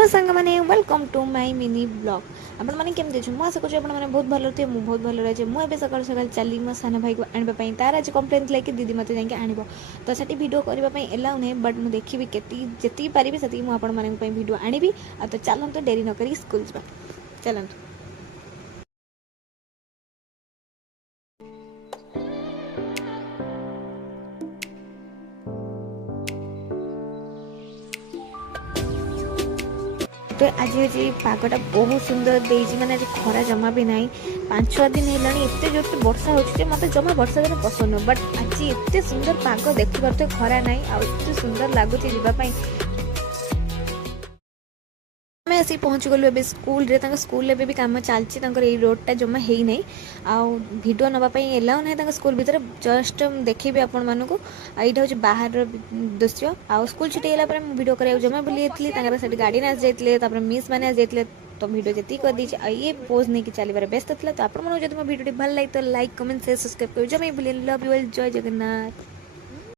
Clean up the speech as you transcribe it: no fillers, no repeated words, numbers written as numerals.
Hello सांग मैंने welcome to my mini blog आपण मैंने केमती अच्छे मुझे आशा करूँ आपने बहुत भल थे मुझे बहुत भल रही मुझे सकाल सकाल चली मो सान भाई को आने तार आज कम्प्लेन थी कि दीदी मत जाकि आण तो से भिड करने एलाउ नहीं बट मुझे देखी जी पारि से मुझे भिड आनी तो चलते डेरी नक स्कूल चलते। तो आज हूँ पागटा बहुत सुंदर देजी मैंने आज खरा जमा भी ना 5-6 दिन है एत जोर से वर्षा हो मत जमा वर्षा दिन पसंद नुह बट आज एत सुंदर पाग देखी पारे खरा ना आते सुंदर लगुच जावाई आम आसी पहुँच गलु ए स्कूल रे स्कूल भी कम चलती रोडटा जमा है नहीं भिड नापी एलाउ ना स्कूल भितर जस्ट देखी आपण मानक यहाँ हूँ बाहर दृश्य आ स्कूल छुट्टी है भिड कर जमा बुली गाड़ी आस जाते मिस मैंने आस जाते तो भिडियो जी कर दी ये पोज नहीं कि चलवर व्यस्त था तो आप भिडियो भल लगे तो लाइक कमेंट शेयर सब्सक्राइब कर जमा बुले लव यू ऑल जय जगन्नाथ।